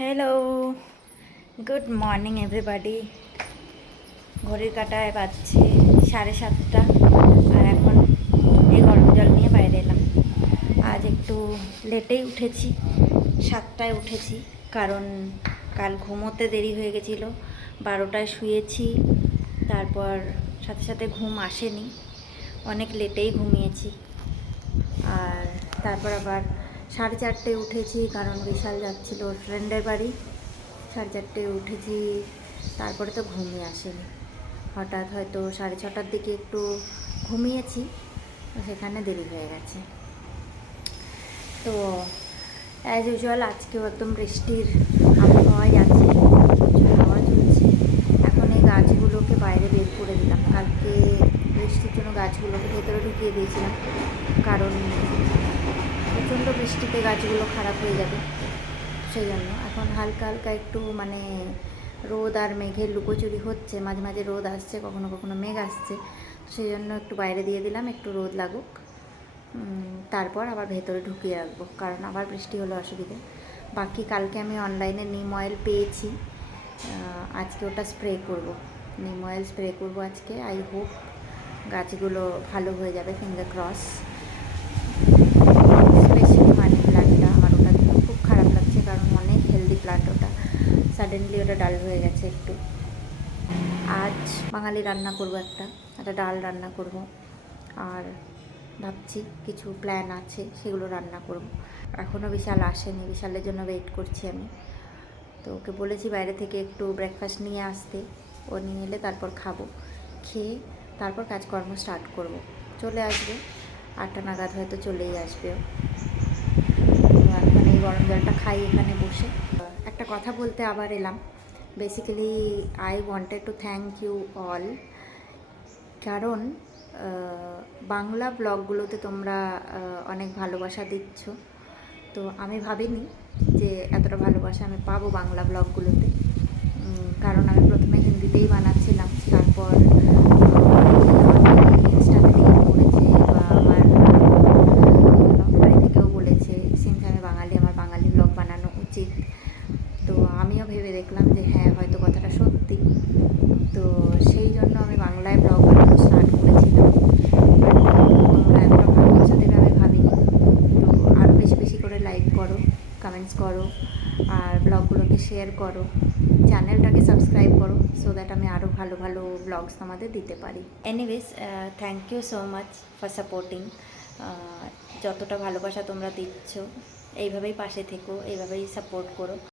Hello, good morning everybody. ঘড়ির কাঁটায় বাজছে 7:30 আর এখন এই গরম জল নিয়ে বাইরে এলাম। আজ একটু লেটেই উঠেছি, 7টায় উঠেছি, কারণ কাল ঘুমোতে দেরি হয়ে গেছিলো। 12টায় শুয়েছি, তারপর সাথে সাথে ঘুম আসেনি, অনেক লেটেই ঘুমিয়েছি। আর তারপর আবার 4:30টায় উঠেছি, কারণ বিশাল যাচ্ছিল ওর ফ্রেন্ডের বাড়ি। 4:30টায় উঠেছি, তারপরে তো ঘুমিয়ে আসেনি। হঠাৎ হয়তো 6:30টার দিকে একটু ঘুমিয়েছি, সেখানে দেরি হয়ে গেছে। তো অ্যাজ ইউজুয়াল আজকেও একদম বৃষ্টির আবহাওয়াই আছে, প্রচুর হাওয়া চলছে। এখন এই গাছগুলোকে বাইরে বের করে দিলাম। কালকে বৃষ্টির জন্য গাছগুলোকে ভেতরে ঢুকিয়ে দিয়েছিলাম, কারণ প্রচণ্ড বৃষ্টিতে গাছগুলো খারাপ হয়ে যাবে। সেই জন্য এখন হালকা হালকা একটু রোদ আর মেঘের লুকোচুরি হচ্ছে, মাঝে মাঝে রোদ আসছে, কখনো কখনো মেঘ আসছে। সেই জন্য একটু বাইরে দিয়ে দিলাম, একটু রোদ লাগুক, তারপর আবার ভেতরে ঢুকিয়ে রাখবো, কারণ আবার বৃষ্টি হলে অসুবিধে। বাকি কালকে আমি অনলাইনে নিম অয়েল পেয়েছি, আজকে ওটা স্প্রে করব। নিম অয়েল স্প্রে করব আজকে। আই হোপ গাছগুলো ভালো হয়ে যাবে, ফিঙ্গার ক্রস। স্পেশালি মানি প্ল্যান্টটা আমার, ওটা খুব খারাপ লাগছে, কারণ অনেক হেলদি প্ল্যান্ট ওটা। সাডেনলি ওটা ডাল হয়ে গেছে একটু। আজ বাঙালি রান্না করব, একটা ডাল রান্না করব, আর ভাবছি কিছু প্ল্যান আছে, সেগুলো রান্না করব। এখনও বিশাল আসেনি, বিশালের জন্য ওয়েট করছি আমি। তো ওকে বলেছি বাইরে থেকে একটু ব্রেকফাস্ট নিয়ে আসতে, ও নিয়ে এলে তারপর খাবো, খেয়ে তারপর কাজকর্ম স্টার্ট করব। চলে আসবে 8টা নাগাদ, হয়তো চলেই আসবে। এখন এই গরম জলটা খাই এখানে বসে। একটা কথা বলতে আবার এলাম। Basically I wanted to thank you all, কারণ বাংলা ব্লগগুলোতে তোমরা অনেক ভালোবাসা দিচ্ছ। তো আমি ভাবিনি যে এতটা ভালোবাসা আমি পাবো বাংলা ব্লগগুলোতে, কারণ আমি প্রথমে হিন্দিতেই বানাচ্ছিলাম, তারপর ইনস্টাতে ডিএম করেছে বা আমার বাড়ি থেকেও বলেছে সিন্স আমি বাঙালি, আমার বাঙালি ব্লগ বানানো উচিত। তো আমিও ভেবে দেখলাম যে হ্যাঁ, হয়তো কথাটা সত্যি। তো সেই জন্য আমি বাংলায় ব্লগ বানানো স্টার্ট করেছিলাম। তোমরা এতটা ভালোবাসা দেবে আমি ভাবিনি। তো আরও বেশি বেশি করে লাইক করো, কমেন্টস করো, আর ব্লগগুলোকে শেয়ার করো, চ্যানেলটাকে সাবস্ক্রাইব করো, সো দ্যাট আমি আরও ভালো ভালো ব্লগস তোমাদের দিতে পারি। Anyways, thank you so much for supporting. যতটা ভালোবাসা তোমরা দিচ্ছ, এইভাবেই পাশে থেকো, এইভাবেই সাপোর্ট করো।